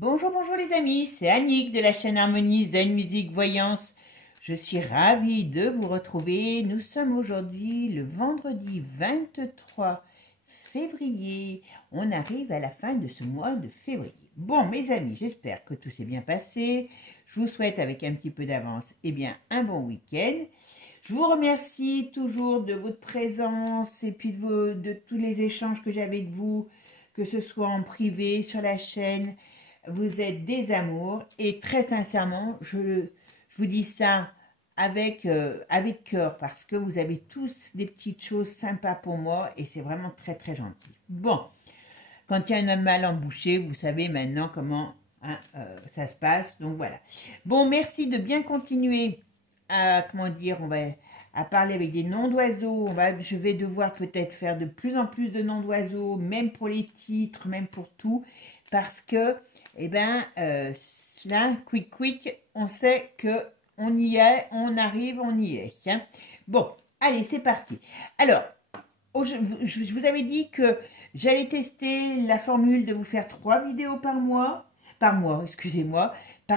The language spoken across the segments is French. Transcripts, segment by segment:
Bonjour, bonjour les amis, c'est Annick de la chaîne Harmonie Zen Musique Voyance. Je suis ravie de vous retrouver. Nous sommes aujourd'hui le vendredi 23 février. On arrive à la fin de ce mois de février. Bon, mes amis, j'espère que tout s'est bien passé. Je vous souhaite avec un petit peu d'avance, un bon week-end. Je vous remercie toujours de votre présence et puis de tous les échanges que j'ai avec vous, que ce soit en privé, sur la chaîne. Vous êtes des amours et très sincèrement, je vous dis ça avec cœur parce que vous avez tous des petites choses sympas pour moi et c'est vraiment très très gentil. Bon, quand il y a un mal en bouché, vous savez maintenant comment ça se passe. Donc voilà. Bon, merci de bien continuer à, à parler avec des noms d'oiseaux. Je vais devoir peut-être faire de plus en plus de noms d'oiseaux, même pour les titres, même pour tout, parce que là, quick, on sait que on y est, on arrive, on y est. Hein. Bon, allez, c'est parti. Alors, je vous avais dit que j'allais tester la formule de vous faire 3 vidéos par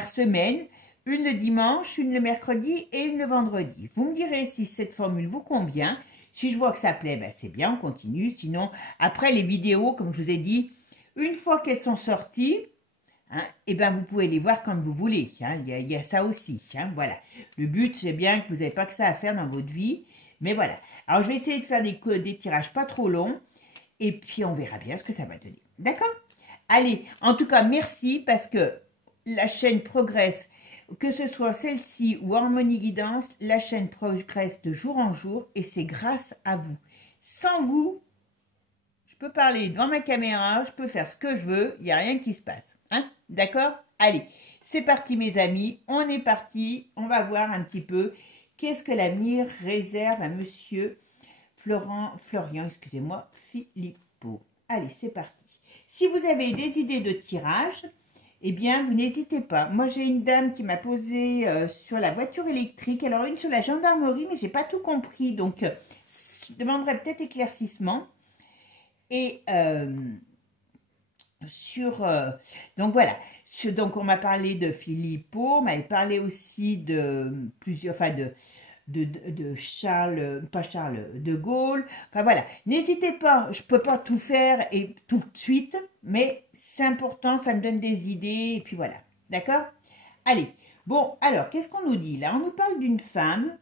semaine, une le dimanche, une le mercredi et une le vendredi. Vous me direz si cette formule vous convient. Si je vois que ça plaît, c'est bien, on continue. Sinon, après les vidéos, comme je vous ai dit, une fois qu'elles sont sorties, vous pouvez les voir comme vous voulez. Hein. Il y a ça aussi. Hein. Voilà. Le but, c'est bien que vous n'avez pas que ça à faire dans votre vie. Mais voilà. Alors, je vais essayer de faire des tirages pas trop longs. Et puis, on verra bien ce que ça va donner. D'accord? Allez, en tout cas, merci parce que la chaîne progresse. Que ce soit celle-ci ou Harmonie Guidance, la chaîne progresse de jour en jour. Et c'est grâce à vous. Sans vous, je peux parler devant ma caméra, je peux faire ce que je veux. Il n'y a rien qui se passe. Hein? D'accord? Allez, c'est parti mes amis, on est parti, on va voir un petit peu qu'est-ce que l'avenir réserve à monsieur Florian, excusez-moi, Philippot. Allez, c'est parti. Si vous avez des idées de tirage, vous n'hésitez pas. Moi, j'ai une dame qui m'a posé sur la voiture électrique, alors une sur la gendarmerie, mais j'ai pas tout compris, donc je demanderai peut-être éclaircissement. Et donc voilà, donc on m'a parlé de Philippot, on m'avait parlé aussi de plusieurs, de Charles, pas Charles, de Gaulle, enfin voilà, n'hésitez pas, je peux pas tout faire et tout de suite, mais c'est important, ça me donne des idées, et puis voilà, d'accord? Allez, bon, alors, qu'est-ce qu'on nous dit là? On nous parle d'une femme,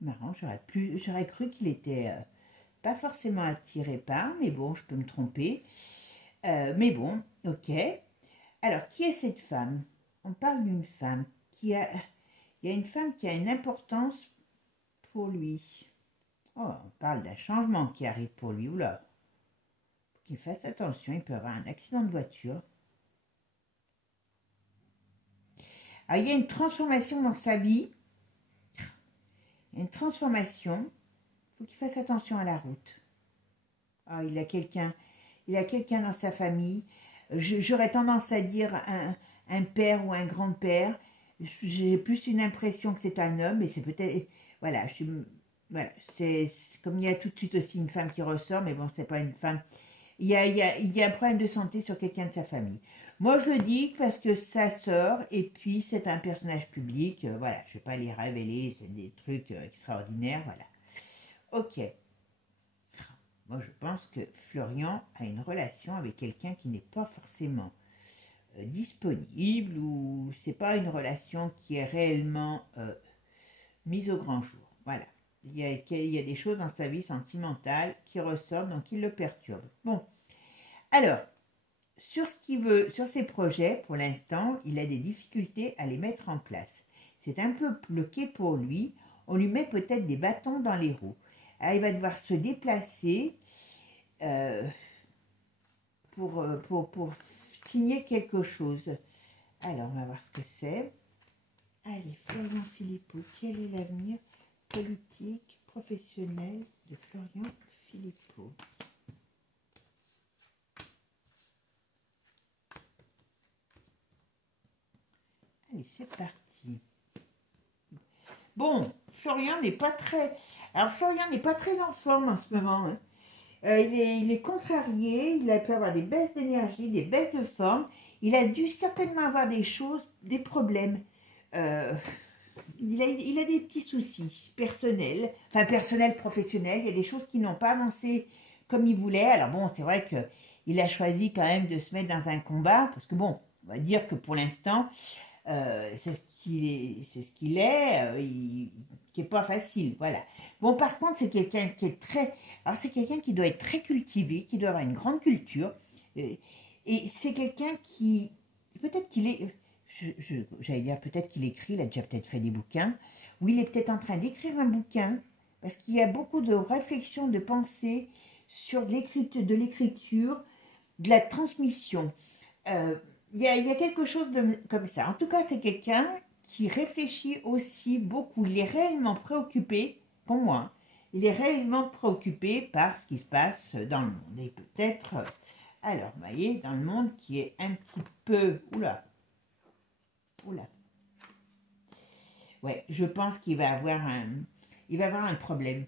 marrant, j'aurais cru qu'il était pas forcément attiré par, mais bon, je peux me tromper. Mais bon, ok. Alors, qui est cette femme? On parle d'une femme qui a... Il y a une femme qui a une importance pour lui. Oh, on parle d'un changement qui arrive pour lui. Oula. Faut qu'il fasse attention, il peut avoir un accident de voiture. Alors, il y a une transformation dans sa vie. Il y a une transformation. Il faut qu'il fasse attention à la route. Ah, il a quelqu'un dans sa famille. J'aurais tendance à dire un père ou un grand-père. J'ai plus une impression que c'est un homme, mais c'est peut-être... Voilà, c'est comme il y a tout de suite aussi une femme qui ressort, mais bon, c'est pas une femme. Il y a un problème de santé sur quelqu'un de sa famille. Moi, je le dis parce que ça sort, et puis c'est un personnage public. Voilà, je ne vais pas les révéler, c'est des trucs extraordinaires, voilà. Ok. Moi, je pense que Florian a une relation avec quelqu'un qui n'est pas forcément disponible ou c'est pas une relation qui est réellement mise au grand jour. Voilà. Il y a des choses dans sa vie sentimentale qui ressortent, donc il le perturbe. Bon. Alors, sur ses projets, pour l'instant, il a des difficultés à les mettre en place. C'est un peu bloqué pour lui. On lui met peut-être des bâtons dans les roues. Alors, il va devoir se déplacer pour signer quelque chose. Alors, on va voir ce que c'est. Allez, Florian Philippot, quel est l'avenir politique, professionnel de Florian Philippot? Allez, c'est parti. Bon, Florian n'est pas très... Alors, Florian n'est pas très en forme en ce moment. Hein. il est contrarié, il a pu avoir des baisses d'énergie, des baisses de forme. Il a dû certainement avoir des choses, des problèmes. Euh, il a des petits soucis personnels, enfin personnels, professionnels. Il y a des choses qui n'ont pas avancé comme il voulait. Alors bon, c'est vrai qu'il a choisi quand même de se mettre dans un combat, parce que bon, on va dire que pour l'instant, c'est ce qu'il est, qui est pas facile, voilà. Bon, par contre, c'est quelqu'un qui est très, alors c'est quelqu'un qui doit être très cultivé, qui doit avoir une grande culture, et c'est quelqu'un qui, peut-être qu'il est, j'allais dire peut-être qu'il écrit, il a déjà peut-être fait des bouquins, ou il est peut-être en train d'écrire un bouquin, parce qu'il y a beaucoup de réflexions, de pensées sur de l'écriture, de la transmission. Il y a quelque chose comme ça. En tout cas, c'est quelqu'un qui réfléchit aussi beaucoup. Il est réellement préoccupé, pour moi, il est réellement préoccupé par ce qui se passe dans le monde. Et peut-être, alors, vous voyez, dans le monde qui est un petit peu... Oula, oula. Ouais, je pense qu'il va avoir un problème.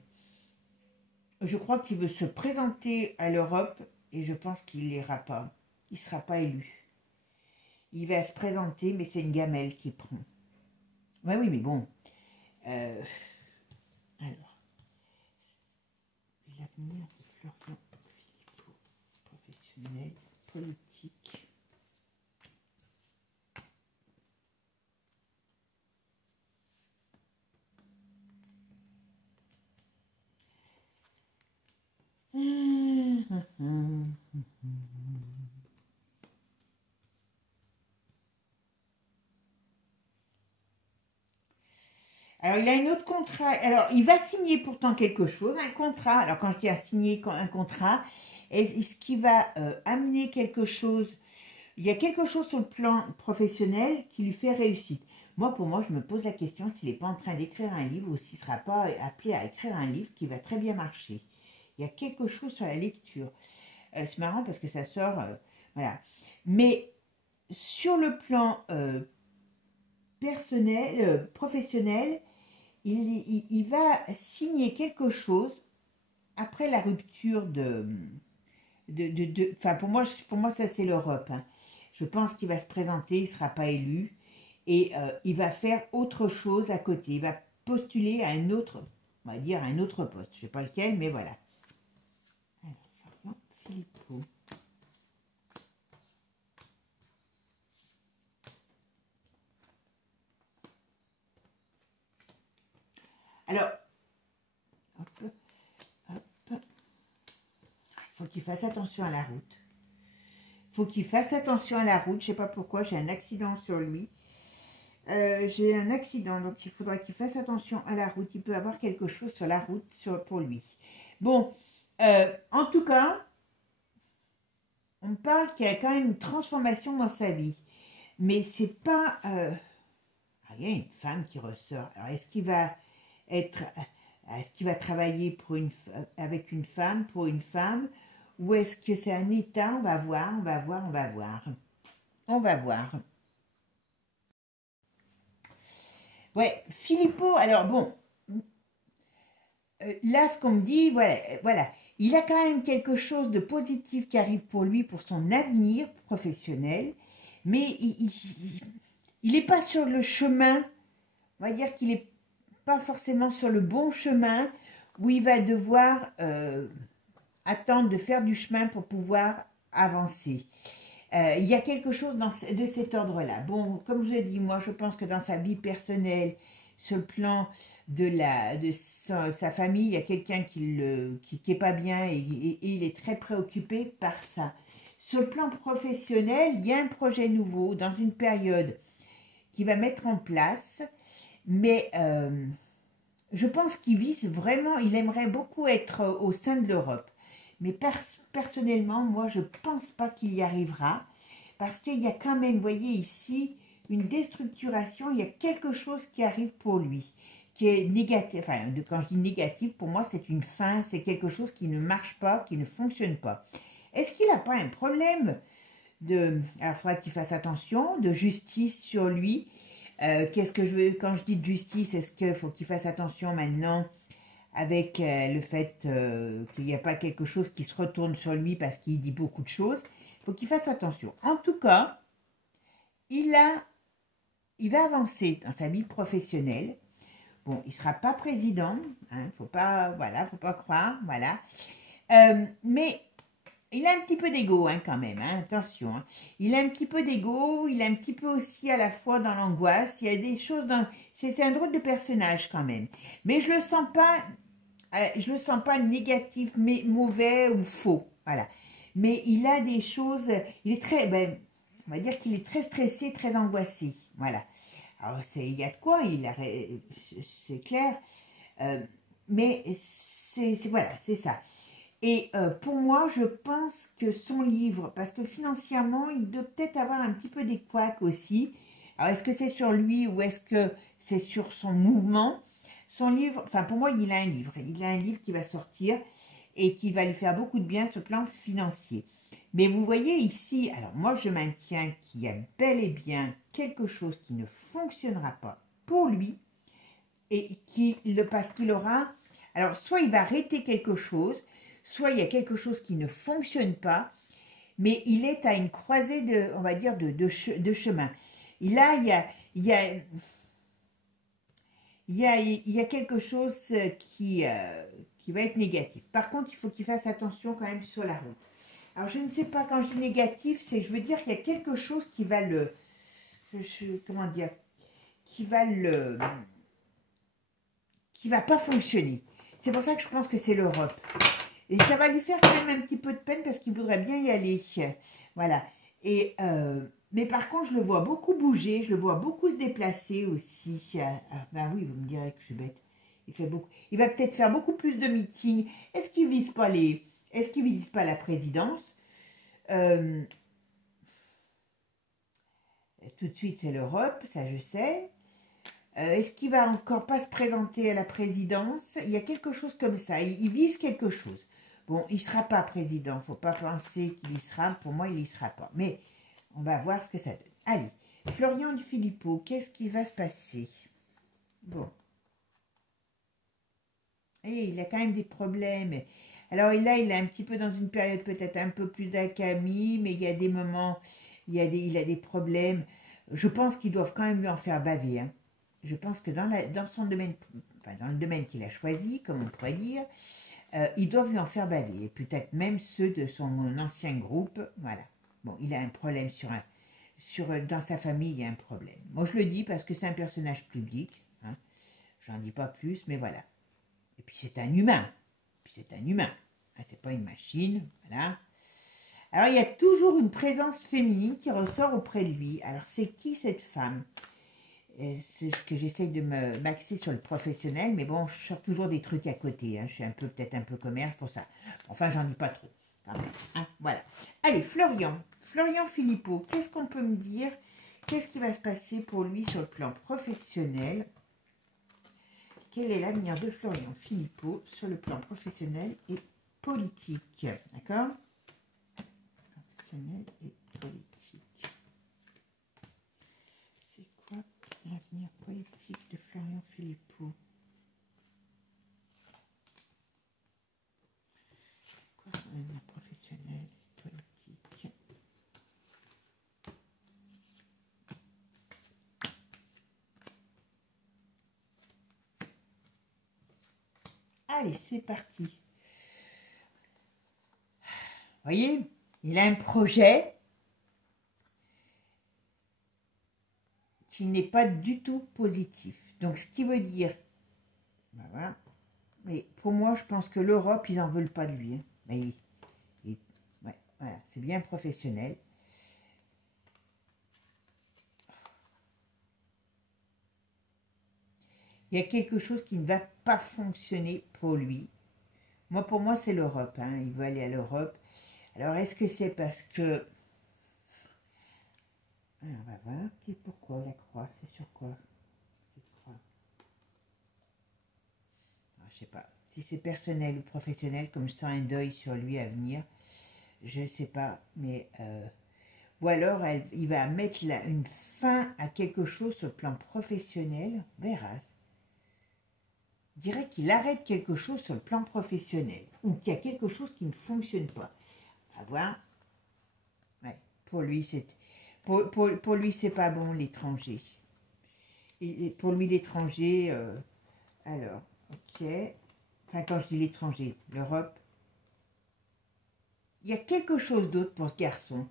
Je crois qu'il veut se présenter à l'Europe et je pense qu'il n'ira pas. Il ne sera pas élu. Il va se présenter, mais c'est une gamelle qui prend. Ouais, oui, mais bon. Alors, l'avenir de Florian Philippot, professionnel, politique. Alors, il a un autre contrat. Alors, il va signer pourtant quelque chose, un contrat. Alors, quand je dis à signer un contrat, est-ce qu'il va amener quelque chose? Il y a quelque chose sur le plan professionnel qui lui fait réussite. Moi, pour moi, je me pose la question s'il n'est pas en train d'écrire un livre ou s'il ne sera pas appelé à écrire un livre qui va très bien marcher. Il y a quelque chose sur la lecture. C'est marrant parce que ça sort... voilà. Mais sur le plan personnel, professionnel, il va signer quelque chose après la rupture enfin, pour moi, ça c'est l'Europe. Hein. Je pense qu'il va se présenter, il ne sera pas élu et il va faire autre chose à côté. Il va postuler à un autre, on va dire un autre poste. Je ne sais pas lequel, mais voilà. Alors, Florian Philippot. Alors, hop, hop. Il faut qu'il fasse attention à la route. Il faut qu'il fasse attention à la route. Je ne sais pas pourquoi, j'ai un accident sur lui. J'ai un accident, donc il faudra qu'il fasse attention à la route. Il peut avoir quelque chose sur la route pour lui. Bon, en tout cas, on parle qu'il y a quand même une transformation dans sa vie. Mais c'est pas... il y a une femme qui ressort. Alors, est-ce qu'il va être... Est-ce qu'il va travailler avec une femme, pour une femme, ou est-ce que c'est un état? On va voir, on va voir, on va voir. On va voir. Ouais, Philippot, alors bon, là ce qu'on me dit, voilà, il a quand même quelque chose de positif qui arrive pour lui, pour son avenir professionnel, mais il n'est pas sur le chemin, on va dire qu'il n'est pas forcément sur le bon chemin, où il va devoir attendre de faire du chemin pour pouvoir avancer. Il y a quelque chose de cet ordre-là. Bon, comme je l'ai dit, moi je pense que dans sa vie personnelle, sur le plan de sa famille, il y a quelqu'un qui est pas bien et il est très préoccupé par ça. Sur le plan professionnel, il y a un projet nouveau dans une période qu'il va mettre en place, mais je pense qu'il vise vraiment, il aimerait beaucoup être au sein de l'Europe. Mais personnellement, moi, je ne pense pas qu'il y arrivera. Parce qu'il y a quand même, vous voyez ici, une déstructuration. Il y a quelque chose qui arrive pour lui, qui est négatif. Enfin, quand je dis négatif, pour moi, c'est une fin. C'est quelque chose qui ne marche pas, qui ne fonctionne pas. Est-ce qu'il n'a pas un problème alors, il faudra qu'il fasse attention, de justice sur lui. Qu'est-ce que je veux, quand je dis de justice, est-ce qu'il faut qu'il fasse attention maintenant avec le fait qu'il n'y a pas quelque chose qui se retourne sur lui parce qu'il dit beaucoup de choses. Il faut qu'il fasse attention. En tout cas, il va avancer dans sa vie professionnelle. Bon, il ne sera pas président, hein, faut pas, voilà, faut pas croire, voilà. Mais il a un petit peu d'ego, hein, quand même, hein, attention. Hein. Il a un petit peu d'ego, il a un petit peu aussi à la fois dans l'angoisse. Il y a des choses dans... C'est un drôle de personnage quand même. Mais je le sens pas négatif, mais mauvais ou faux, voilà. Mais il a des choses, il est très, ben, on va dire qu'il est très stressé, très angoissé, voilà. Alors, il y a de quoi, c'est clair, mais voilà, c'est ça. Et pour moi, je pense que son livre, parce que financièrement, il doit peut-être avoir un petit peu des couacs aussi. Alors, est-ce que c'est sur lui ou est-ce que c'est sur son mouvement? Son livre, enfin pour moi, il a un livre. Il a un livre qui va sortir et qui va lui faire beaucoup de bien sur le plan financier. Mais vous voyez ici, alors moi je maintiens qu'il y a bel et bien quelque chose qui ne fonctionnera pas pour lui et parce qu'il aura, alors soit il va arrêter quelque chose, soit il y a quelque chose qui ne fonctionne pas, mais il est à une croisée de, on va dire, de chemin. Et là, il y a quelque chose qui va être négatif. Par contre, il faut qu'il fasse attention quand même sur la route. Alors, je ne sais pas, quand je dis négatif, c'est, je veux dire qu'il y a quelque chose qui va comment dire, qui va pas fonctionner. C'est pour ça que je pense que c'est l'Europe. Et ça va lui faire quand même un petit peu de peine parce qu'il voudrait bien y aller. Voilà. Et, mais par contre, je le vois beaucoup bouger, je le vois beaucoup se déplacer aussi. Ben oui, vous me direz que je suis bête. Il va peut-être faire beaucoup plus de meetings. Est-ce qu'il vise pas la présidence? Tout de suite, c'est l'Europe, ça je sais. Est-ce qu'il va encore pas se présenter à la présidence? Il y a quelque chose comme ça. Il vise quelque chose. Bon, il ne sera pas président. Il ne faut pas penser qu'il y sera. Pour moi, il n'y sera pas. Mais on va voir ce que ça donne. Allez, Florian Di Filippo, qu'est-ce qui va se passer? Bon. Et il a quand même des problèmes. Alors là, il est un petit peu dans une période peut-être un peu plus d'accalmie, mais il y a des moments, il a des problèmes. Je pense qu'ils doivent quand même lui en faire baver. Hein. Je pense que dans son domaine, enfin dans le domaine qu'il a choisi, comme on pourrait dire, ils doivent lui en faire baver. Et peut-être même ceux de son ancien groupe. Voilà. Bon, il a un problème dans sa famille, il y a un problème. Moi, je le dis parce que c'est un personnage public. Hein. J'en dis pas plus, mais voilà. Et puis c'est un humain. Hein, c'est pas une machine. Voilà. Alors il y a toujours une présence féminine qui ressort auprès de lui. Alors c'est qui cette femme? C'est ce que j'essaye de m'axer sur le professionnel, mais bon, je sors toujours des trucs à côté. Hein. Je suis peut-être un peu commerce pour ça. Enfin, j'en dis pas trop. Quand même, hein. Voilà. Allez, Florian Filippo, qu'est-ce qu'on peut me dire? Qu'est-ce qui va se passer pour lui sur le plan professionnel? Quel est l'avenir de Florian Filippo sur le plan professionnel et politique? D'accord? Professionnel et politique. C'est quoi l'avenir politique de Florian Filippo? Quoi son avenir professionnel et politique? Allez, c'est parti. Vous voyez, il a un projet qui n'est pas du tout positif. Donc, ce qui veut dire, voilà, mais pour moi, je pense que l'Europe, ils n'en veulent pas de lui. Hein. Mais ouais, voilà, c'est bien professionnel. Il y a quelque chose qui ne va pas fonctionner pour lui. Moi, pour moi, c'est l'Europe. Hein. Il veut aller à l'Europe. Alors, est-ce que c'est parce que... Alors, on va voir. Pourquoi la croix? C'est sur quoi, cette croix? Alors, je sais pas. Si c'est personnel ou professionnel, comme je sens un deuil sur lui à venir, je ne sais pas. Mais... ou alors, il va mettre une fin à quelque chose sur le plan professionnel. On verra. dirais qu'il arrête quelque chose sur le plan professionnel, ou qu'il y a quelque chose qui ne fonctionne pas. À voir. Ouais, pour lui, c'est pas bon l'étranger. Et pour lui, l'étranger, alors, ok. Enfin, quand je dis l'étranger, l'Europe, il y a quelque chose d'autre pour ce garçon.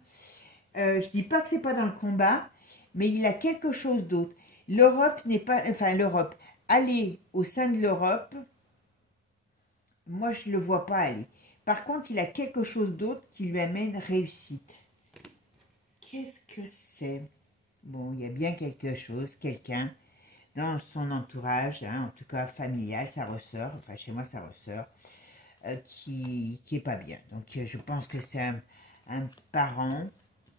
Je dis pas que c'est pas dans le combat, mais il a quelque chose d'autre. L'Europe n'est pas, enfin l'Europe, aller au sein de l'Europe, moi je le vois pas aller. Par contre, il a quelque chose d'autre qui lui amène réussite. Qu'est-ce que c'est? Bon, il y a bien quelque chose, quelqu'un dans son entourage, hein, en tout cas familial, sa ressort, enfin chez moi sa ressort, qui est pas bien. Donc je pense que c'est un parent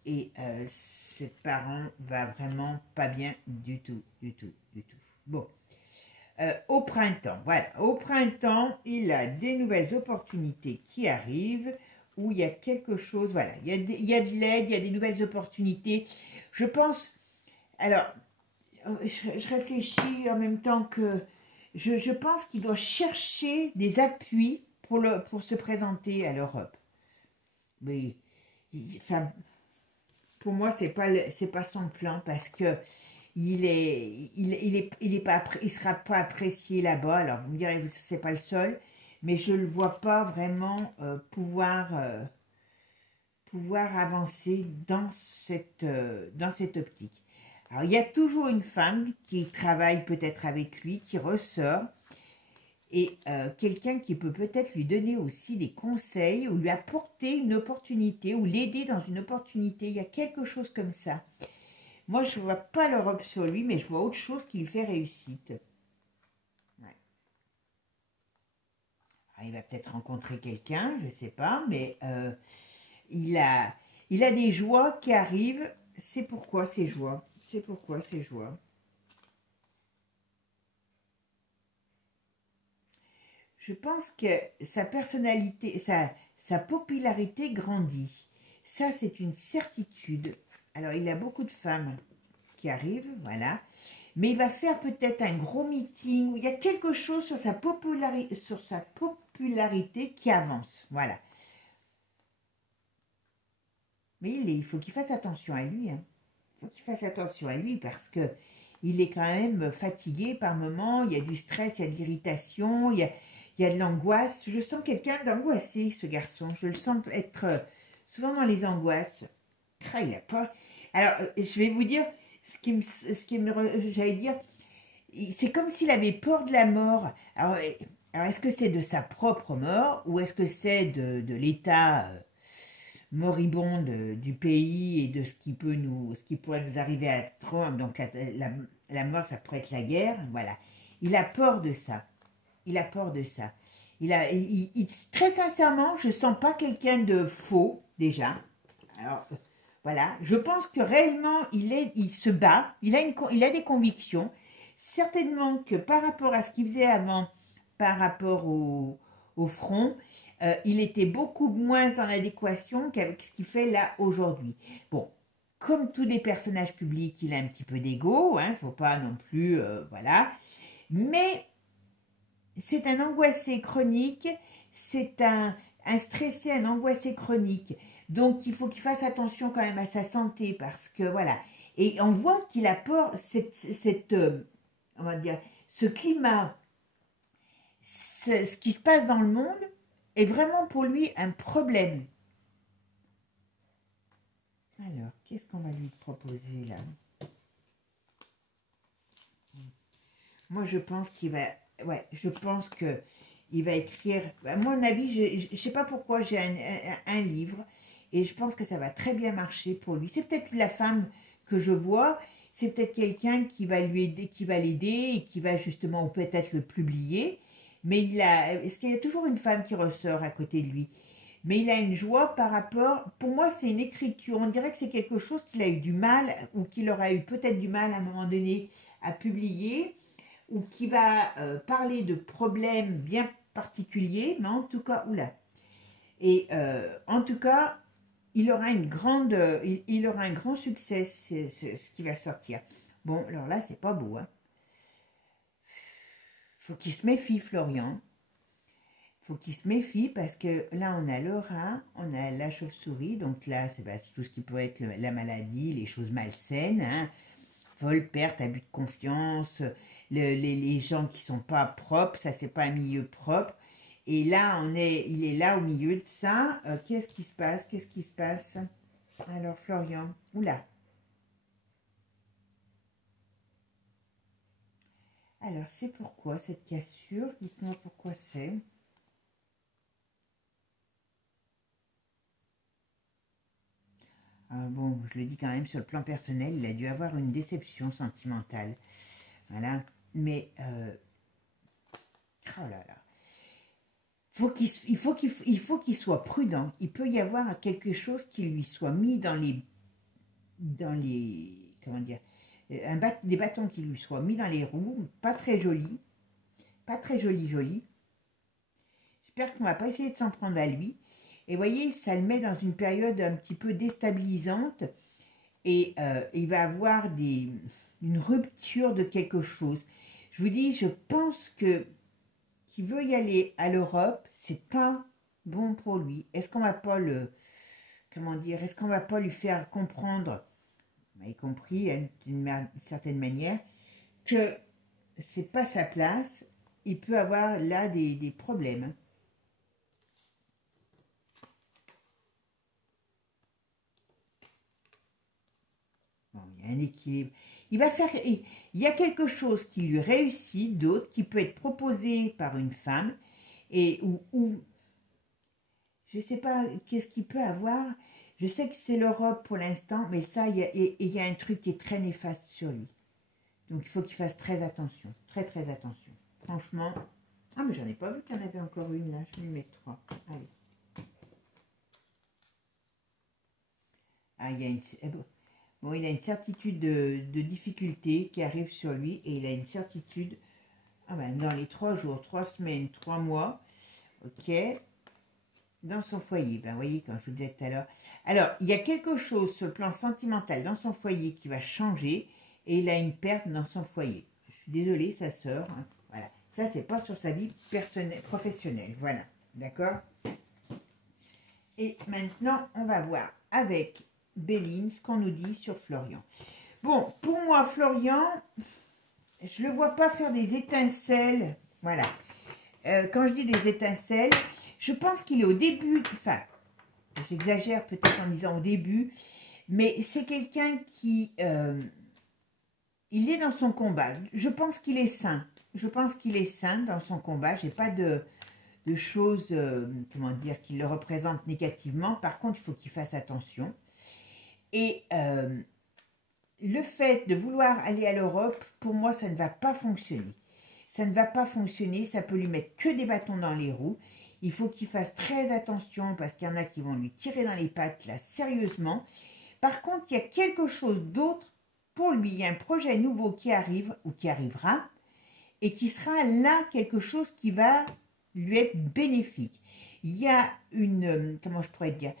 et ce parent va vraiment pas bien du tout, du tout, du tout. Bon, au printemps, voilà, au printemps, il a des nouvelles opportunités qui arrivent où il y a quelque chose, voilà, il y a de l'aide, il y a des nouvelles opportunités. Je pense, alors, je réfléchis en même temps que je pense qu'il doit chercher des appuis pour se présenter à l'Europe. Mais enfin, pour moi, c'est pas son plan parce que il sera pas apprécié là-bas. Alors vous me direz, c'est pas le seul, mais je le vois pas vraiment pouvoir avancer dans cette optique. Alors, il y a toujours une femme qui travaille peut-être avec lui, qui ressort, et quelqu'un qui peut peut-être lui donner aussi des conseils, ou lui apporter une opportunité, ou l'aider dans une opportunité. Il y a quelque chose comme ça. Moi, je ne vois pas l'Europe sur lui, mais je vois autre chose qui lui fait réussite. Ouais. Alors, il va peut-être rencontrer quelqu'un, je ne sais pas, mais il a des joies qui arrivent. C'est pourquoi ces joies. C'est pourquoi ces joies. Je pense que sa personnalité, sa popularité grandit. Ça, c'est une certitude. Alors, il a beaucoup de femmes qui arrivent, voilà. Mais il va faire peut-être un gros meeting où il y a quelque chose sur sa popularité qui avance, voilà. Mais il faut qu'il fasse attention à lui, hein. Il faut qu'il fasse attention à lui parce que il est quand même fatigué par moments, il y a du stress, il y a de l'irritation, il y a de l'angoisse. Je sens quelqu'un d'angoissé, ce garçon. Je le sens être souvent dans les angoisses. Ah, il a pas... Alors, je vais vous dire, j'allais dire, c'est comme s'il avait peur de la mort. Alors est-ce que c'est de sa propre mort ou est-ce que c'est de l'état moribond du pays et de ce qui pourrait nous arriver à trop. Donc la mort, ça pourrait être la guerre, voilà. Il a peur de ça. Il a peur de ça. Très sincèrement, je sens pas quelqu'un de faux déjà. Alors voilà, je pense que réellement il se bat. Il a des convictions. Certainement que par rapport à ce qu'il faisait avant, par rapport au front, il était beaucoup moins en adéquation qu'avec ce qu'il fait là aujourd'hui. Bon, comme tous les personnages publics, il a un petit peu d'ego, hein, faut pas non plus, voilà. Mais c'est un angoissé chronique, c'est un stressé, un angoissé chronique. Donc il faut qu'il fasse attention quand même à sa santé parce que voilà. Et on voit qu'il apporte on va dire, ce climat, ce qui se passe dans le monde est vraiment pour lui un problème. Alors, qu'est-ce qu'on va lui proposer là? Moi, je pense qu'il va... Ouais, je pense que il va écrire... À mon avis, je ne sais pas pourquoi j'ai un livre et je pense que ça va très bien marcher pour lui. C'est peut-être la femme que je vois, c'est peut-être quelqu'un qui va lui aider, qui va l'aider et qui va justement, ou peut-être le publier. Mais est-ce qu'il y a toujours une femme qui ressort à côté de lui? Mais il a une joie par rapport, pour moi c'est une écriture, on dirait que c'est quelque chose qu'il a eu du mal, ou qu'il aura eu peut-être du mal à un moment donné à publier, ou qui va parler de problèmes bien particuliers, mais en tout cas, oula. Et en tout cas, il aura il aura un grand succès, ce qui va sortir. Bon, alors là, c'est pas beau, hein. faut qu'il se méfie, Florian. Faut qu'il se méfie parce que là, on a le rat, on a la chauve-souris. Donc là, c'est tout ce qui peut être la maladie, les choses malsaines. Hein. Vol, perte, abus de confiance, les gens qui sont pas propres. Ça, c'est pas un milieu propre. Et là, il est là au milieu de ça. Qu'est-ce qui se passe? Qu'est-ce qui se passe? Alors, Florian, oula. Alors, c'est pourquoi cette cassure? Dites-moi pourquoi c'est. Bon, je le dis quand même, sur le plan personnel, il a dû avoir une déception sentimentale. Voilà. Mais, oh là là. Il faut qu'il soit prudent. Il peut y avoir quelque chose qui lui soit mis dans les, comment dire, des bâtons qui lui soient mis dans les roues, pas très jolis, pas très joli. J'espère qu'on va pas essayer de s'en prendre à lui. Et vous voyez, ça le met dans une période un petit peu déstabilisante et il va avoir une rupture de quelque chose. Je vous dis, je pense que qu'il veut y aller à l'Europe, c'est pas bon pour lui. Est-ce qu'on va pas comment dire, est-ce qu'on va pas lui faire comprendre, vous m'avez compris d'une certaine manière, que c'est pas sa place, il peut avoir là des problèmes. Bon, il y a un équilibre. Il y a quelque chose qui lui réussit, d'autre qui peut être proposé par une femme, et ou je ne sais pas qu'est-ce qu'il peut avoir. Je sais que c'est l'Europe pour l'instant, mais ça, il y a un truc qui est très néfaste sur lui. Donc il faut qu'il fasse très attention, très attention. Franchement, ah mais j'en ai pas vu qu'il y en avait encore une là, je vais lui mettre 3. Allez. Ah, il y a une... Bon, il a une certitude de difficulté qui arrive sur lui et il a une certitude, ah ben, dans les 3 jours, 3 semaines, 3 mois, ok, dans son foyer. Ben, vous voyez, comme je vous disais tout à l'heure. Alors, il y a quelque chose sur le plan sentimental dans son foyer qui va changer et il a une perte dans son foyer. Je suis désolée, sa sœur, hein, voilà. Ça, c'est pas sur sa vie personnelle, professionnelle, voilà, d'accord. Et maintenant, on va voir avec Béline ce qu'on nous dit sur Florian. Bon, pour moi, Florian, je ne le vois pas faire des étincelles. Voilà. Quand je dis des étincelles, je pense qu'il est au début, enfin, j'exagère peut-être en disant au début, mais c'est quelqu'un qui, il est dans son combat. Je pense qu'il est sain. Je pense qu'il est sain dans son combat. Je n'ai pas de choses, comment dire, qui le représentent négativement. Par contre, il faut qu'il fasse attention. Et le fait de vouloir aller à l'Europe, pour moi, ça ne va pas fonctionner. Ça ne va pas fonctionner, ça peut lui mettre que des bâtons dans les roues. Il faut qu'il fasse très attention parce qu'il y en a qui vont lui tirer dans les pattes, là, sérieusement. Par contre, il y a quelque chose d'autre pour lui. Il y a un projet nouveau qui arrive ou qui arrivera et qui sera là quelque chose qui va lui être bénéfique. Il y a comment je pourrais dire,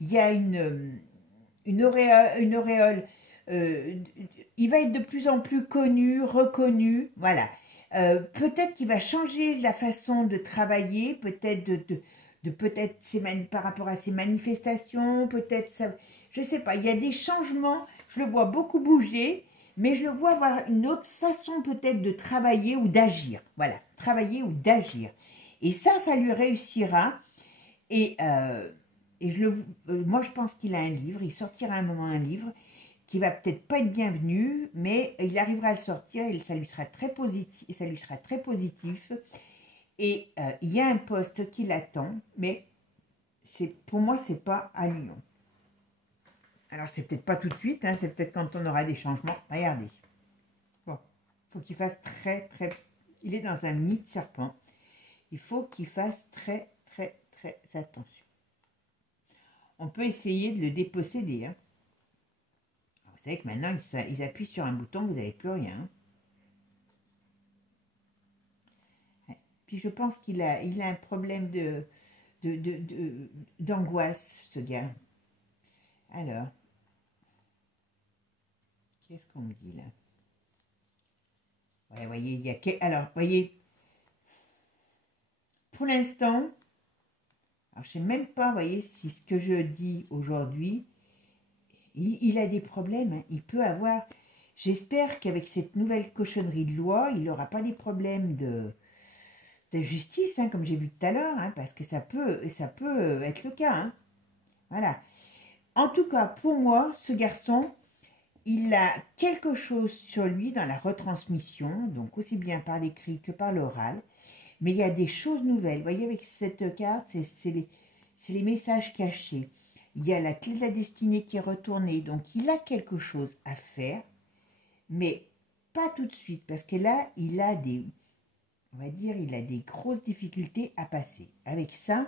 il y a une auréole, il va être de plus en plus connu, reconnu, voilà. Peut-être qu'il va changer la façon de travailler, peut-être par rapport à ses manifestations, peut-être ça, je ne sais pas, il y a des changements, je le vois beaucoup bouger, mais je le vois avoir une autre façon peut-être de travailler ou d'agir, voilà, travailler ou d'agir. Et ça lui réussira, et moi je pense qu'il a un livre, il sortira à un moment un livre, qui va peut-être pas être bienvenu, mais il arrivera à le sortir et ça lui sera très positif. Et il y a un poste qui l'attend, mais pour moi, c'est pas à Lyon. Alors, c'est peut-être pas tout de suite, hein, c'est peut-être quand on aura des changements. Regardez. Bon, il faut qu'il fasse il est dans un nid de serpent. Il faut qu'il fasse très attention. On peut essayer de le déposséder, hein. Vous savez que maintenant, ils appuient sur un bouton, vous n'avez plus rien. Puis je pense qu'il a un problème d'angoisse, ce gars. Alors, qu'est-ce qu'on me dit là? Ouais, voyez, alors, voyez, pour l'instant, alors je sais même pas, vous voyez, si ce que je dis aujourd'hui, il a des problèmes, hein. Il peut avoir, j'espère qu'avec cette nouvelle cochonnerie de loi, il n'aura pas des problèmes de justice, hein, comme j'ai vu tout à l'heure, hein, parce que ça peut être le cas, hein. Voilà. En tout cas, pour moi, ce garçon, il a quelque chose sur lui dans la retransmission, donc aussi bien par l'écrit que par l'oral, mais il y a des choses nouvelles. Vous voyez, avec cette carte, c'est les messages cachés. Il y a la clé de la destinée qui est retournée, donc il a quelque chose à faire, mais pas tout de suite, parce que là, il a des, on va dire, il a des grosses difficultés à passer. Avec ça,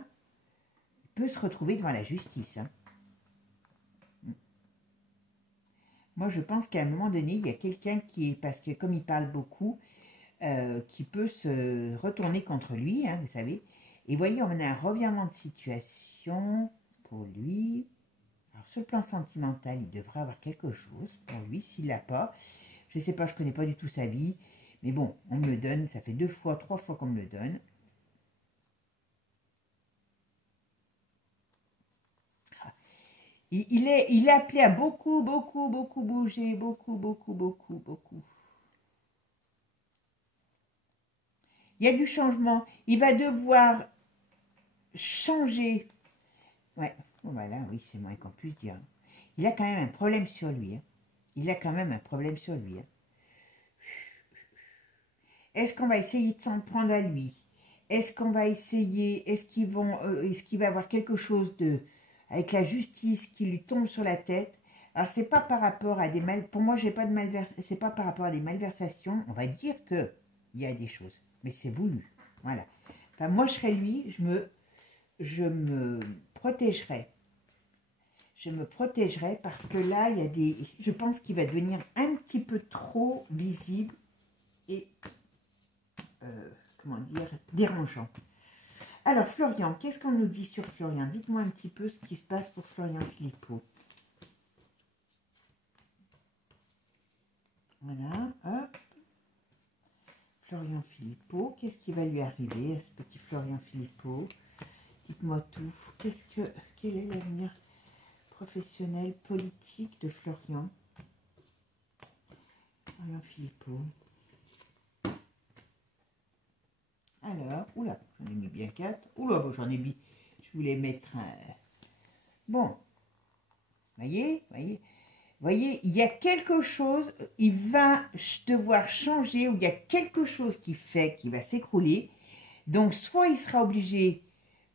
il peut se retrouver devant la justice, hein. Moi, je pense qu'à un moment donné, il y a quelqu'un qui est, parce que comme il parle beaucoup, qui peut se retourner contre lui, hein, vous savez. Et voyez, on a un revirement de situation pour lui. Alors, sur le plan sentimental, il devrait avoir quelque chose pour lui. S'il l'a pas, je ne sais pas, je ne connais pas du tout sa vie. Mais bon, on me le donne, ça fait 2 fois, 3 fois qu'on me le donne. Il est appelé à beaucoup bouger, beaucoup. Il y a du changement. Il va devoir changer. Ouais, voilà, oui, c'est moins qu'on puisse dire. Il a quand même un problème sur lui, hein. Il a quand même un problème sur lui, hein. Est-ce qu'on va essayer de s'en prendre à lui? Est-ce qu'on va essayer, est-ce qu'il va avoir quelque chose de, avec la justice qui lui tombe sur la tête? Alors, c'est pas par rapport à des pour moi, j'ai pas de c'est pas par rapport à des malversations. On va dire que il y a des choses, mais c'est voulu. Voilà. Enfin, moi, je serais lui, je me protégerais. Je me protégerais parce que là, il y a des, je pense qu'il va devenir un petit peu trop visible et comment dire, dérangeant. Alors, Florian, qu'est-ce qu'on nous dit sur Florian? Dites-moi un petit peu ce qui se passe pour Florian Philippot. Voilà, hop. Florian Philippot, qu'est-ce qui va lui arriver à ce petit Florian Philippot? Dites-moi tout. Quel est l'avenir professionnel, politique de Florian? Florian Philippot. Alors, oula, j'en ai mis bien 4. Oula, bon, j'en ai mis, je voulais mettre un... Bon, voyez, il y a quelque chose, il va devoir changer, ou il y a quelque chose qui fait qu'il va s'écrouler. Donc, soit il sera obligé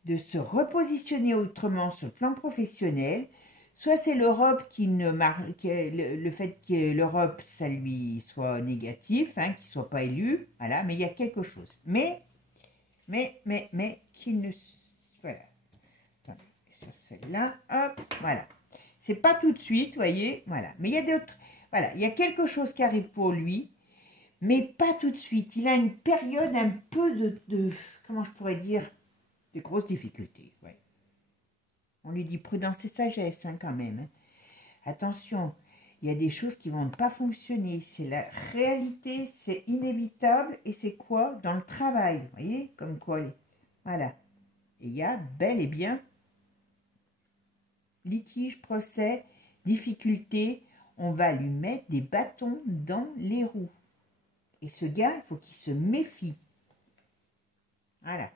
de se repositionner autrement sur le plan professionnel, soit c'est l'Europe qui ne marche, le fait que l'Europe, ça lui soit négatif, hein, qu'il ne soit pas élu, voilà, mais il y a quelque chose. Mais, qui ne... Voilà. Attendez, sur celle-là, hop, voilà. C'est pas tout de suite, voyez, voilà. Mais il y a d'autres... Voilà, il y a quelque chose qui arrive pour lui, mais pas tout de suite. Il a une période un peu de comment je pourrais dire, de grosses difficultés, ouais. On lui dit prudence et sagesse, hein, quand même, hein. Attention, il y a des choses qui vont pas fonctionner. C'est la réalité, c'est inévitable. Et c'est quoi? Dans le travail, vous voyez, comme quoi, voilà. Et il y a bel et bien litige, procès, difficulté. On va lui mettre des bâtons dans les roues. Et ce gars, il faut qu'il se méfie. Voilà.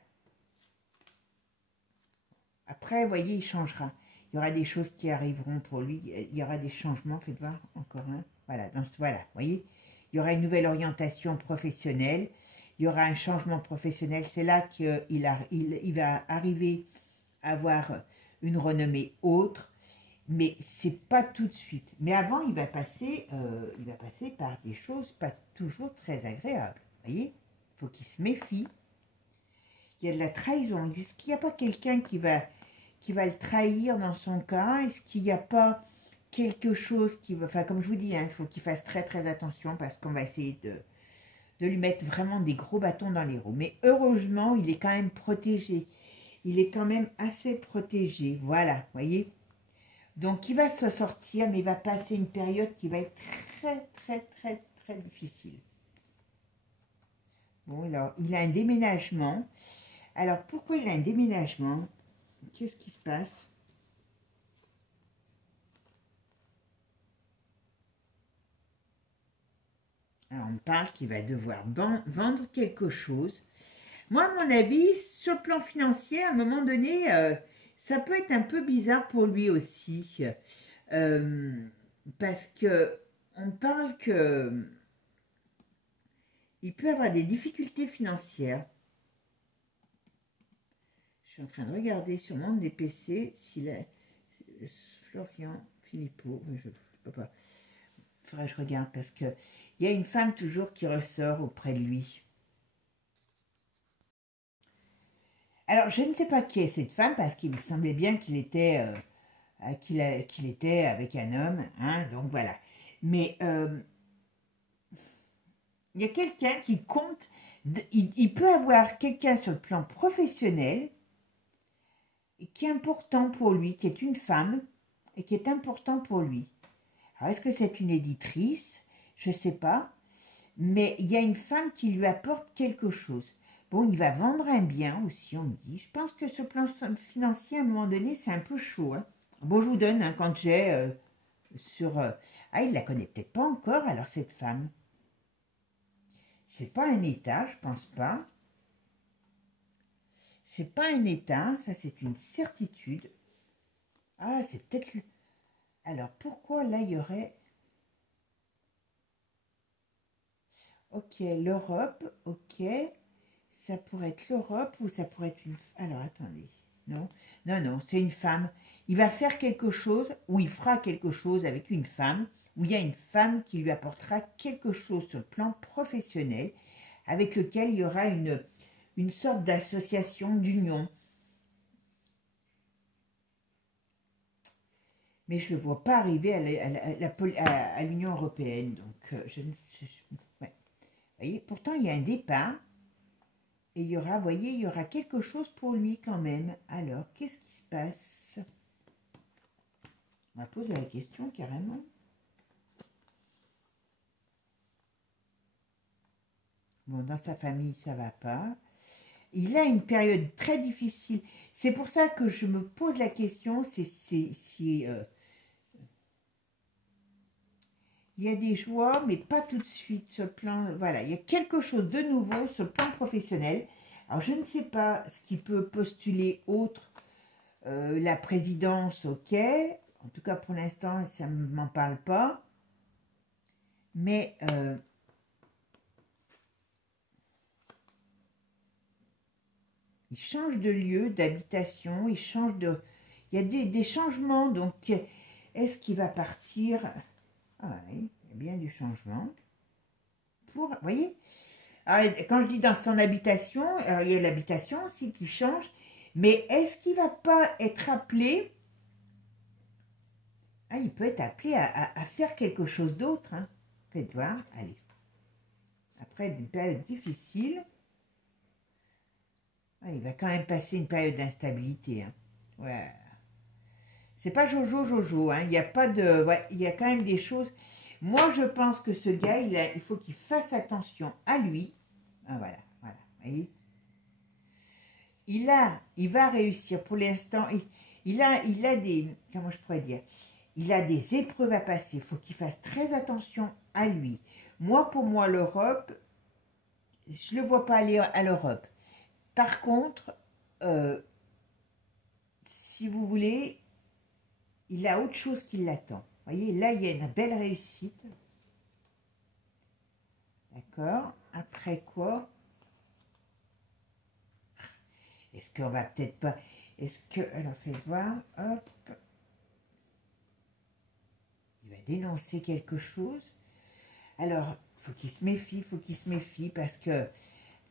Après, vous voyez, il changera. Il y aura des choses qui arriveront pour lui. Il y aura des changements. Faites voir encore un. Voilà, voilà, vous voyez. Il y aura une nouvelle orientation professionnelle. Il y aura un changement professionnel. C'est là qu'il va arriver à avoir une renommée autre. Mais c'est pas tout de suite. Mais avant, il va passer par des choses pas toujours très agréables. Vous voyez, il faut qu'il se méfie. Il y a de la trahison. Est-ce qu'il n'y a pas quelqu'un qui va le trahir dans son cas? Est-ce qu'il n'y a pas quelque chose qui va... Enfin, comme je vous dis, hein, il faut qu'il fasse très très attention parce qu'on va essayer de lui mettre vraiment des gros bâtons dans les roues. Mais heureusement, il est quand même protégé. Il est quand même assez protégé. Voilà, vous voyez. Donc, il va se sortir, mais il va passer une période qui va être très difficile. Bon, alors, il a un déménagement. Alors, pourquoi il a un déménagement? Qu'est-ce qui se passe? Alors, on me parle qu'il va devoir vendre quelque chose. Moi, à mon avis, sur le plan financier, à un moment donné, ça peut être un peu bizarre pour lui aussi. Parce que on parle que il peut avoir des difficultés financières. Je suis en train de regarder sur Monde des PC s'il est Florian Philippot. Je ne peux pas. Il faudrait que je regarde parce que il y a une femme toujours qui ressort auprès de lui. Alors, je ne sais pas qui est cette femme parce qu'il me semblait bien qu'il était, qu'il était avec un homme. Hein, donc voilà. Mais il y a quelqu'un qui compte. Il peut avoir quelqu'un sur le plan professionnel qui est important pour lui, qui est une femme et qui est important pour lui. Alors, est-ce que c'est une éditrice? Je ne sais pas. Mais il y a une femme qui lui apporte quelque chose. Bon, il va vendre un bien aussi, on me dit. Je pense que ce plan financier, à un moment donné, c'est un peu chaud. Hein. Bon, je vous donne, hein, quand j'ai sur... ah, il ne la connaît peut-être pas encore, alors, cette femme. C'est pas un état, je pense pas. C'est pas un état, ça c'est une certitude. Ah, c'est peut-être... Alors, pourquoi là, il y aurait... Ok, l'Europe, ok. Ça pourrait être l'Europe ou ça pourrait être une... Alors, attendez. Non, non, non, c'est une femme. Il va faire quelque chose ou il fera quelque chose avec une femme, où il y a une femme qui lui apportera quelque chose sur le plan professionnel, avec lequel il y aura une sorte d'association, d'union. Mais je ne le vois pas arriver à l'Union européenne. Donc, je ne sais... Ouais. Vous voyez, pourtant, il y a un départ. Et il y aura, vous voyez, il y aura quelque chose pour lui quand même. Alors, qu'est-ce qui se passe? On va poser la question carrément. Bon, dans sa famille, ça va pas. Il a une période très difficile. C'est pour ça que je me pose la question, il y a des joies, mais pas tout de suite sur le plan... Voilà, il y a quelque chose de nouveau sur le plan professionnel. Alors, je ne sais pas ce qui peut postuler autre. La présidence, ok. En tout cas, pour l'instant, ça ne m'en parle pas. Mais... il change de lieu, d'habitation, il change de... Il y a des changements, donc est-ce qu'il va partir? Ah oui, il y a bien du changement. Vous voyez? Alors, quand je dis dans son habitation, il y a l'habitation aussi qui change, mais est-ce qu'il ne va pas être appelé... Ah, il peut être appelé à faire quelque chose d'autre. Hein. Faites voir, allez. Après une période difficile... Ah, il va quand même passer une période d'instabilité. Hein. Ouais. C'est pas Jojo, hein. Il n'y a pas de... Ouais, il y a quand même des choses... Moi, je pense que ce gars, il faut qu'il fasse attention à lui. Ah, voilà, voilà. Vous voyez, il va réussir. Pour l'instant, il a des... Comment je pourrais dire? Il a des épreuves à passer. Il faut qu'il fasse très attention à lui. Moi, pour moi, l'Europe, je ne le vois pas aller à l'Europe. Par contre, si vous voulez, il a autre chose qui l'attend. Vous voyez, là, il y a une belle réussite. D'accord. Après quoi? Est-ce qu'on va peut-être pas... Est-ce que... Alors, faites voir. Hop. Il va dénoncer quelque chose. Alors, il faut qu'il se méfie, parce que,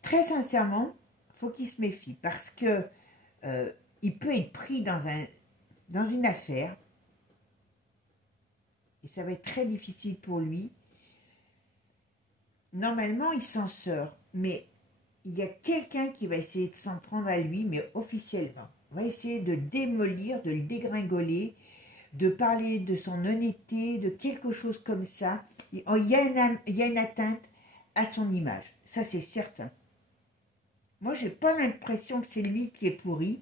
très sincèrement, il faut qu'il se méfie, parce que il peut être pris dans une affaire, et ça va être très difficile pour lui. Normalement, il s'en sort, mais il y a quelqu'un qui va essayer de s'en prendre à lui, mais officiellement. On va essayer de le démolir, de le dégringoler, de parler de son honnêteté, de quelque chose comme ça. Il y a une atteinte à son image, ça c'est certain. Moi, j'ai pas l'impression que c'est lui qui est pourri,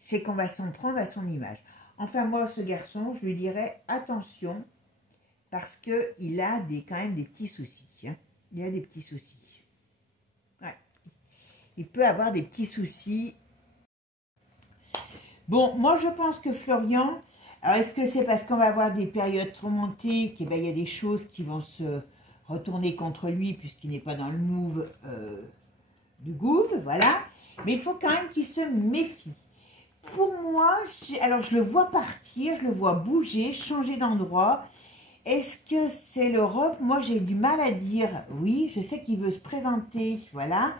c'est qu'on va s'en prendre à son image. Enfin, moi, ce garçon, je lui dirais attention, parce qu'il a quand même des petits soucis. Hein. Il a des petits soucis. Ouais. Il peut avoir des petits soucis. Bon, moi, je pense que Florian, alors est-ce que c'est parce qu'on va avoir des périodes tourmentées, qu'il y a des choses qui vont se retourner contre lui, puisqu'il n'est pas dans le move du gouffre, voilà. Mais il faut quand même qu'il se méfie. Pour moi, alors je le vois partir, je le vois bouger, changer d'endroit. Est-ce que c'est l'Europe? Moi, j'ai du mal à dire oui. Je sais qu'il veut se présenter, voilà.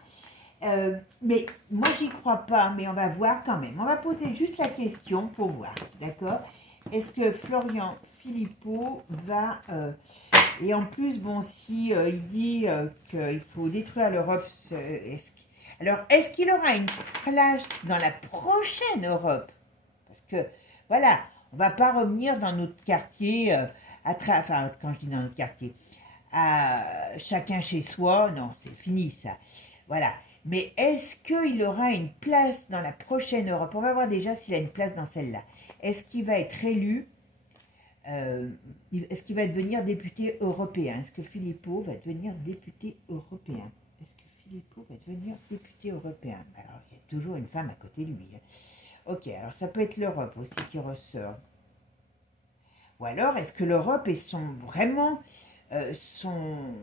Mais moi, j'y crois pas, mais on va voir quand même. On va poser juste la question pour voir, d'accord? Est-ce que Florian Philippot va... et en plus, bon, si il dit qu'il faut détruire l'Europe, alors, est-ce qu'il aura une place dans la prochaine Europe? Parce que, voilà, on ne va pas revenir dans notre quartier, enfin, quand je dis dans notre quartier, à chacun chez soi, non, c'est fini ça. Voilà. Mais est-ce qu'il aura une place dans la prochaine Europe? On va voir déjà s'il a une place dans celle-là. Est-ce qu'il va être élu? Est-ce qu'il va devenir député européen? Est-ce que Philippot va devenir député européen? Est-ce que Philippot va devenir député européen? Alors, il y a toujours une femme à côté de lui. Hein. Ok, alors ça peut être l'Europe aussi qui ressort. Ou alors, est-ce que l'Europe est vraiment son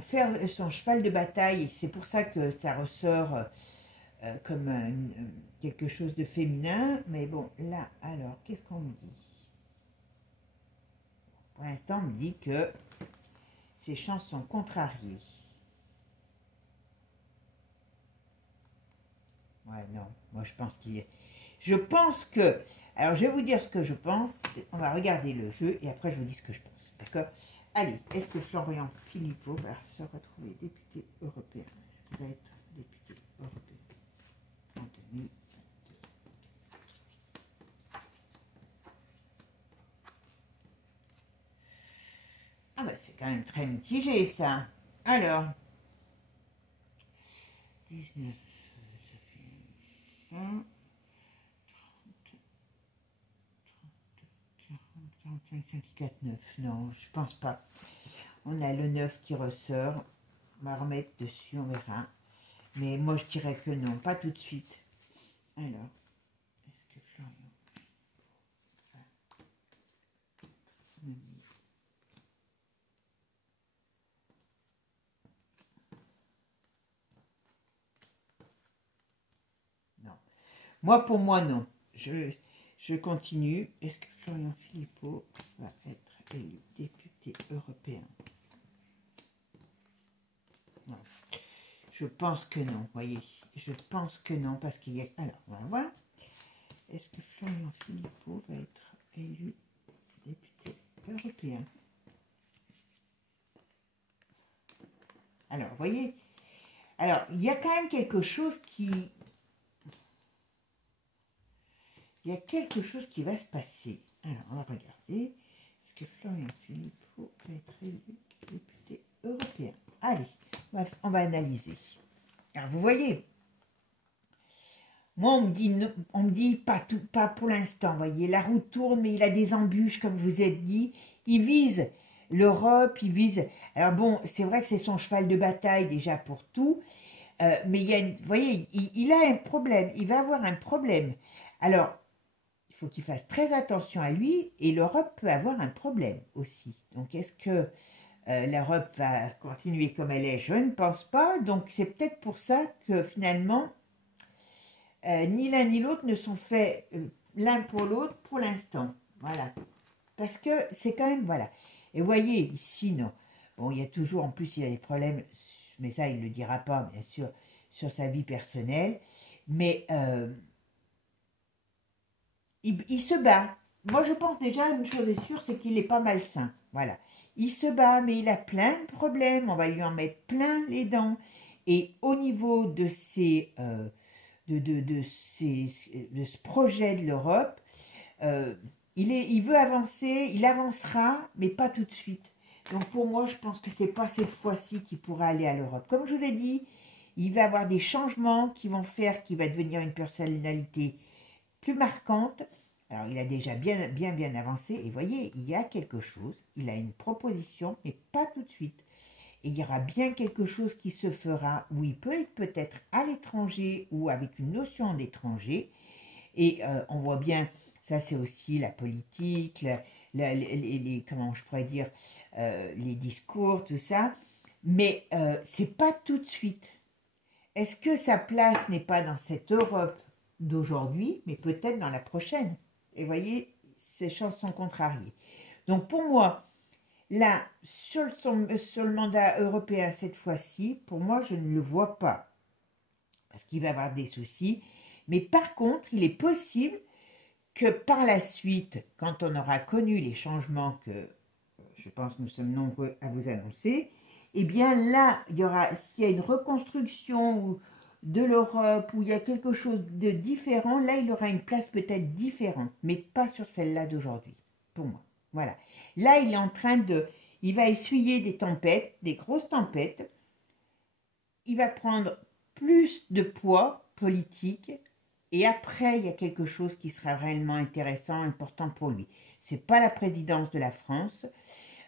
cheval de bataille? C'est pour ça que ça ressort comme quelque chose de féminin. Mais bon, là, alors, qu'est-ce qu'on me dit? Pour l'instant, on me dit que ses chances sont contrariées. Ouais, non, moi je pense qu'il est... Je pense que... Alors, je vais vous dire ce que je pense. On va regarder le jeu et après, je vous dis ce que je pense. D'accord? Allez, est-ce que Florian Philippot va se retrouver député européen? Est-ce qu'il va être député européen en 2022? Ah ben, c'est quand même très mitigé, ça. Alors, 19, ça fait 20, 45, 4, 9. Non, je pense pas. On a le 9 qui ressort. On va remettre dessus, on verra. Mais moi, je dirais que non, pas tout de suite. Alors, est-ce que Florian va... Non. Moi, pour moi, non. Je continue. Est-ce que Florian Philippot va être élu député européen? Non. Je pense que non, voyez. Je pense que non, parce qu'il y a... Alors, on va voir. Est-ce que Florian Philippot va être élu député européen? Alors, vous voyez. Alors, il y a quand même quelque chose qui... Il y a quelque chose qui va se passer. Alors, on va regarder. Est-ce que Florian Philippot va être élu député européen? Allez, on va analyser. Alors, vous voyez, moi, on me dit pas pour l'instant. Vous voyez, la roue tourne, mais il a des embûches, comme je vous ai dit. Il vise l'Europe, il vise... Alors bon, c'est vrai que c'est son cheval de bataille déjà pour tout. Mais il y a vous voyez, il a un problème. Il va avoir un problème. Alors, il faut qu'il fasse très attention à lui. Et l'Europe peut avoir un problème aussi. Donc, est-ce que l'Europe va continuer comme elle est? Je ne pense pas. Donc, c'est peut-être pour ça que finalement, ni l'un ni l'autre ne sont faits l'un pour l'autre pour l'instant. Voilà. Parce que c'est quand même... Voilà. Et vous voyez, ici, non. Bon, il y a toujours... En plus, il y a des problèmes... Mais ça, il ne le dira pas, bien sûr, sur sa vie personnelle. Mais il se bat. Moi, je pense déjà, une chose est sûre, c'est qu'il n'est pas malsain. Voilà. Il se bat, mais il a plein de problèmes. On va lui en mettre plein les dents. Et au niveau de ces... de ce projet de l'Europe, il veut avancer, il avancera, mais pas tout de suite. Donc pour moi, je pense que c'est pas cette fois-ci qu'il pourra aller à l'Europe. Comme je vous ai dit, Il va avoir des changements qui vont faire qu'il va devenir une personnalité plus marquante. Alors, il a déjà bien avancé. Et voyez, il y a quelque chose. Il a une proposition, mais pas tout de suite. Et il y aura bien quelque chose qui se fera où il peut être peut-être à l'étranger ou avec une notion d'étranger. Et on voit bien, ça c'est aussi la politique, comment je pourrais dire, les discours, tout ça. Mais c'est pas tout de suite. Est-ce que sa place n'est pas dans cette Europe d'aujourd'hui, mais peut-être dans la prochaine? Et voyez, ces choses sont contrariées. Donc pour moi, là, sur le mandat européen cette fois-ci, pour moi, je ne le vois pas. Parce qu'il va avoir des soucis. Mais par contre, il est possible que par la suite, quand on aura connu les changements que je pense nous sommes nombreux à vous annoncer, eh bien là, s'il y a une reconstruction de l'Europe, où il y a quelque chose de différent, là, il aura une place peut-être différente, mais pas sur celle-là d'aujourd'hui, pour moi. Voilà. Là, il est en train il va essuyer des tempêtes, des grosses tempêtes. Il va prendre plus de poids politique. Et après, il y a quelque chose qui sera réellement intéressant, important pour lui. Ce n'est pas la présidence de la France,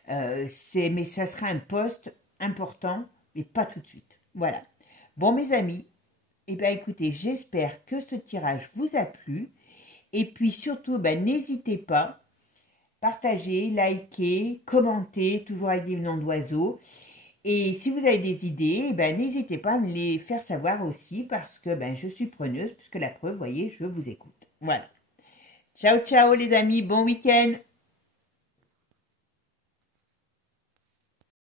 mais ça sera un poste important, mais pas tout de suite. Voilà. Bon, mes amis, eh bien, écoutez, j'espère que ce tirage vous a plu. Et puis surtout, n'hésitez pas, partagez, likez, commentez, toujours avec des noms d'oiseaux. Et si vous avez des idées, n'hésitez pas à me les faire savoir aussi parce que je suis preneuse, puisque la preuve, vous voyez, je vous écoute. Voilà. Ciao, ciao les amis, bon week-end.